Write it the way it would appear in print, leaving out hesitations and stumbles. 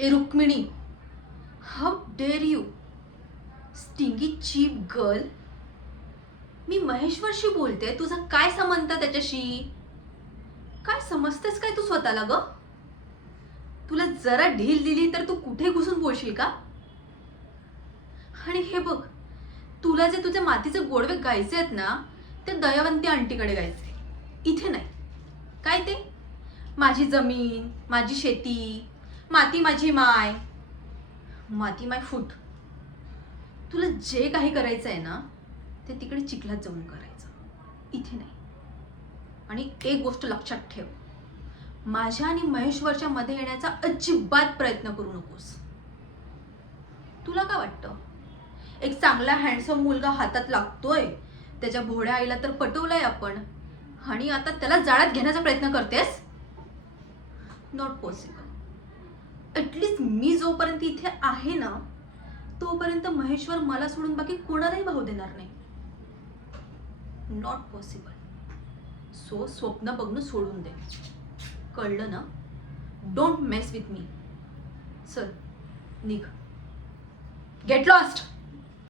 A Rukmini, how dare you, stingy cheap girl. मी महेश्वरशी बोलते. तुझा काय संबंध त्याच्याशी? काय समजतेस काय तू स्वतःला ग? तुला जरा ढील दिली तर तू कुठे घुसून बोलशील का? आणि हे बघ, तुला जे तुझे मातीचे गोडवे गायचे आहेत ना, ते दयावंती आंटीकडे गायचे, इथे नाही. काय ते? माझी जमीन, माझी शेती, माती माझी माय, माती माय फूट. तुला जे काही करायचं आहे ना, ते तिकडे चिखलात जाऊन करायचं, इथे नाही. आणि एक गोष्ट लक्षात ठेव, माझ्या आणि महेश्वरच्या मध्ये येण्याचा अजिबात प्रयत्न करू नकोस. तुला काय वाटतं, एक चांगला हँडसम मुलगा हातात लागतोय, त्याच्या भोळ्या आईला तर पटवलंय आपण, आणि आता त्याला जाळ्यात घेण्याचा प्रयत्न करतेस? Not possible. ॲटलिस्ट मी जोपर्यंत इथे आहे ना, तोपर्यंत महेश्वर मला सोडून बाकी कोणालाही भाऊ देणार नाही. Not possible. सो स्वप्न बघणं सोडून दे, कळलं ना? Don't mess with me. चल निघ. Get lost.